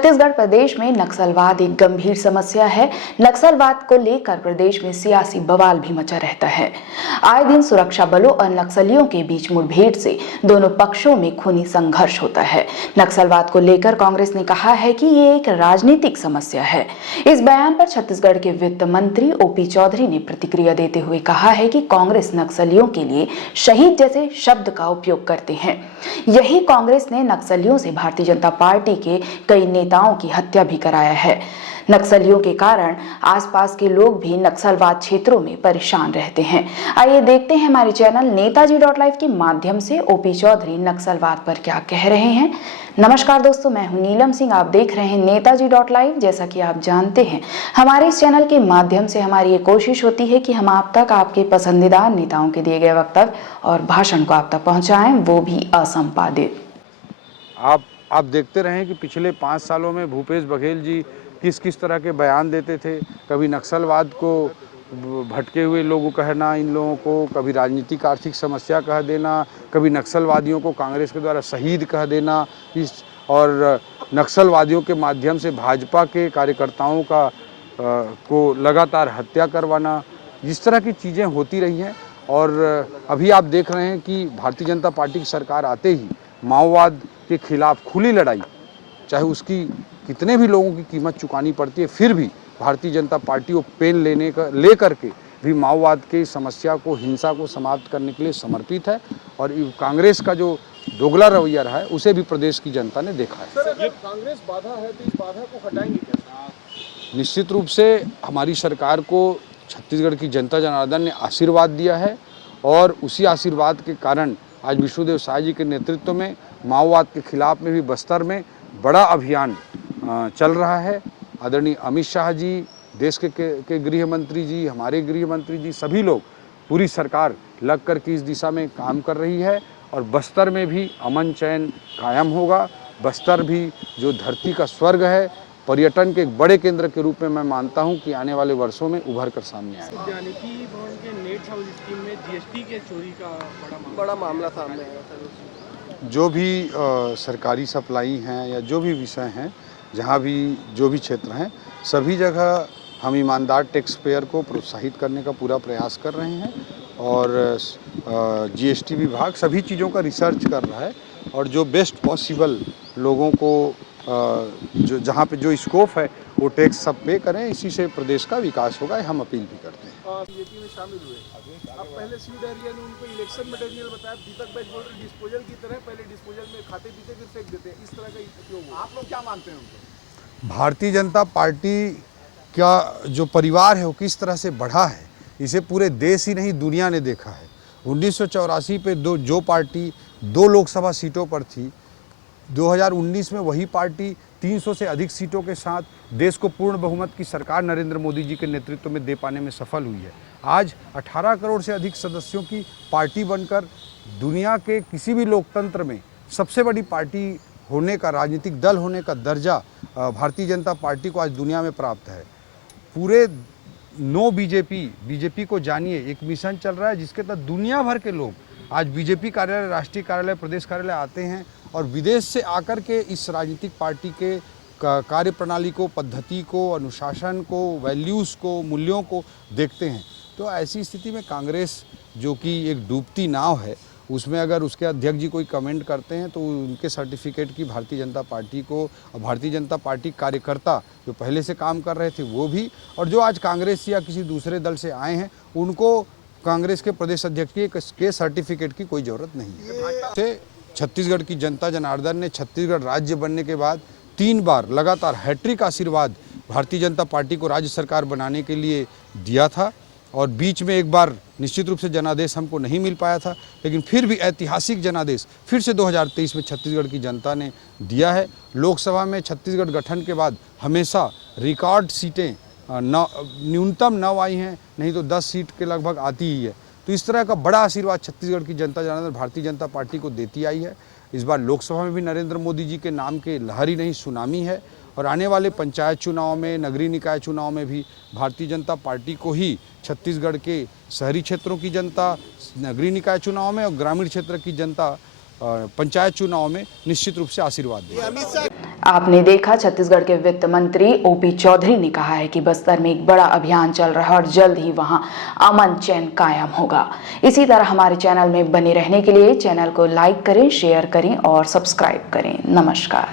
छत्तीसगढ़ प्रदेश में नक्सलवाद एक गंभीर समस्या है। नक्सलवाद को लेकर प्रदेश में सियासी बवाल भी मचा रहता है। आए दिन सुरक्षा बलों और नक्सलियों के बीच मुठभेड़ से दोनों पक्षों में खूनी संघर्ष होता है। नक्सलवाद को लेकर कांग्रेस ने कहा है कि ये एक राजनीतिक समस्या है। इस बयान पर छत्तीसगढ़ के वित्त मंत्री ओपी चौधरी ने प्रतिक्रिया देते हुए कहा है कि कांग्रेस नक्सलियों के लिए शहीद जैसे शब्द का उपयोग करते हैं। यही कांग्रेस ने नक्सलियों से भारतीय जनता पार्टी के कई नेताओं की हत्या भी कराया है। नक्सलियों के कारण आसपास के लोग भी नक्सलवाद क्षेत्रों में परेशान रहते हैं। आइए देखते हैं हमारे चैनल नेताजी.live के माध्यम से ओपी चौधरी नक्सलवाद पर क्या कह रहे हैं। नमस्कार दोस्तों, मैं हूं नीलम सिंह, आप देख रहे हैं नेताजी.live। जैसा कि आप जानते हैं, हमारे इस चैनल के माध्यम से हमारी ये कोशिश होती है कि हम आप तक आपके पसंदीदा नेताओं के दिए गए वक्तव्य और भाषण को आप तक पहुंचाएं, वो भी असंपादित। आप देखते रहें कि पिछले 5 सालों में भूपेश बघेल जी किस किस तरह के बयान देते थे। कभी नक्सलवाद को भटके हुए लोगों कहना इन लोगों को, कभी राजनीतिक आर्थिक समस्या कह देना, कभी नक्सलवादियों को कांग्रेस के द्वारा शहीद कह देना, और नक्सलवादियों के माध्यम से भाजपा के कार्यकर्ताओं को लगातार हत्या करवाना। जिस तरह की चीज़ें होती रही हैं, और अभी आप देख रहे हैं कि भारतीय जनता पार्टी की सरकार आते ही माओवाद के खिलाफ खुली लड़ाई, चाहे उसकी कितने भी लोगों की कीमत चुकानी पड़ती है, फिर भी भारतीय जनता पार्टी वो पेन ले करके भी माओवाद की समस्या को, हिंसा को समाप्त करने के लिए समर्पित है। और कांग्रेस का जो दोगला रवैया रहा है उसे भी प्रदेश की जनता ने देखा है। सर, कांग्रेस बाधा है तो इस बाधा को हटाएंगे कैसे? निश्चित रूप से हमारी सरकार को छत्तीसगढ़ की जनता जनार्दन ने आशीर्वाद दिया है, और उसी आशीर्वाद के कारण आज विष्णुदेव साय जी के नेतृत्व में माओवाद के खिलाफ में भी बस्तर में बड़ा अभियान चल रहा है। आदरणीय अमित शाह जी, देश के गृह मंत्री जी, हमारे गृह मंत्री जी, सभी लोग, पूरी सरकार लग कर के इस दिशा में काम कर रही है। और बस्तर में भी अमन चैन कायम होगा। बस्तर भी जो धरती का स्वर्ग है, पर्यटन के एक बड़े केंद्र के रूप में मैं मानता हूं कि आने वाले वर्षों में उभर कर सामने आएगा। उद्यानिकी भवन के नेट हाउस स्कीम में जीएसटी के चोरी का बड़ा मामला सामने आया सर। जो भी सरकारी सप्लाई हैं या जो भी विषय हैं, जहाँ भी जो भी क्षेत्र हैं, सभी जगह हम ईमानदार टैक्स पेयर को प्रोत्साहित करने का पूरा प्रयास कर रहे हैं। और जीएसटी विभाग सभी चीज़ों का रिसर्च कर रहा है, और जो बेस्ट पॉसिबल लोगों को जो जहाँ पे जो स्कोप है वो टैक्स सब पे करें। इसी से प्रदेश का विकास होगा, हम अपील भी करते हैं। बीजेपी में शामिल हुए, अब पहले सीड एरिया ने उनको इलेक्शन मटेरियल बताया, दीपक बैच बोल रहे डिस्पोजल की तरह, पहले डिस्पोजल में खाते पीते फिर फेंक देते हैं, इस तरह का उपयोग हुआ। आप लोग क्या मानते हैं उनको? भारतीय जनता पार्टी का जो परिवार है वो किस तरह से बढ़ा है, इसे पूरे देश ही नहीं दुनिया ने देखा है। 1984 पे जो पार्टी 2 लोकसभा सीटों पर थी, 2019 में वही पार्टी 300 से अधिक सीटों के साथ देश को पूर्ण बहुमत की सरकार नरेंद्र मोदी जी के नेतृत्व में दे पाने में सफल हुई है। आज 18 करोड़ से अधिक सदस्यों की पार्टी बनकर दुनिया के किसी भी लोकतंत्र में सबसे बड़ी पार्टी होने का, राजनीतिक दल होने का दर्जा भारतीय जनता पार्टी को आज दुनिया में प्राप्त है। पूरे नो बीजेपी को जानिए एक मिशन चल रहा है, जिसके तहत दुनिया भर के लोग आज बीजेपी कार्यालय, राष्ट्रीय कार्यालय, प्रदेश कार्यालय आते हैं और विदेश से आकर के इस राजनीतिक पार्टी के कार्य प्रणाली को, पद्धति को, अनुशासन को, वैल्यूज़ को, मूल्यों को देखते हैं। तो ऐसी स्थिति में कांग्रेस, जो कि एक डूबती नाव है, उसमें अगर उसके अध्यक्ष जी कोई कमेंट करते हैं तो उनके सर्टिफिकेट की भारतीय जनता पार्टी को, और भारतीय जनता पार्टी कार्यकर्ता जो पहले से काम कर रहे थे वो भी, और जो आज कांग्रेस या किसी दूसरे दल से आए हैं, उनको कांग्रेस के प्रदेश अध्यक्ष के सर्टिफिकेट की कोई ज़रूरत नहीं है। छत्तीसगढ़ की जनता जनार्दन ने छत्तीसगढ़ राज्य बनने के बाद 3 बार लगातार हैट्रिक आशीर्वाद भारतीय जनता पार्टी को राज्य सरकार बनाने के लिए दिया था, और बीच में एक बार निश्चित रूप से जनादेश हमको नहीं मिल पाया था, लेकिन फिर भी ऐतिहासिक जनादेश फिर से 2023 में छत्तीसगढ़ की जनता ने दिया है। लोकसभा में छत्तीसगढ़ गठन के बाद हमेशा रिकॉर्ड सीटें न्यूनतम 9 आई हैं, नहीं तो 10 सीट के लगभग आती ही है। तो इस तरह का बड़ा आशीर्वाद छत्तीसगढ़ की जनता जनार्दन भारतीय जनता पार्टी को देती आई है। इस बार लोकसभा में भी नरेंद्र मोदी जी के नाम के लहरी नहीं सुनामी है, और आने वाले पंचायत चुनाव में, नगरीय निकाय चुनाव में भी भारतीय जनता पार्टी को ही छत्तीसगढ़ के शहरी क्षेत्रों की जनता नगरीय निकाय चुनाव में और ग्रामीण क्षेत्र की जनता पंचायत चुनाव में निश्चित रूप से आशीर्वाद देगी। आपने देखा छत्तीसगढ़ के वित्त मंत्री ओपी चौधरी ने कहा है कि बस्तर में एक बड़ा अभियान चल रहा है और जल्द ही वहां अमन चैन कायम होगा। इसी तरह हमारे चैनल में बने रहने के लिए चैनल को लाइक करें, शेयर करें और सब्सक्राइब करें। नमस्कार।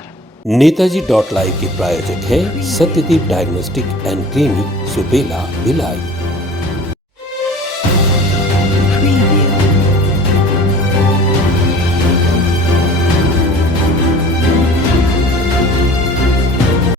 नेताजी.live के प्रायोजक है Satyadeep diagnostic and clinic, Supela, Bhilai.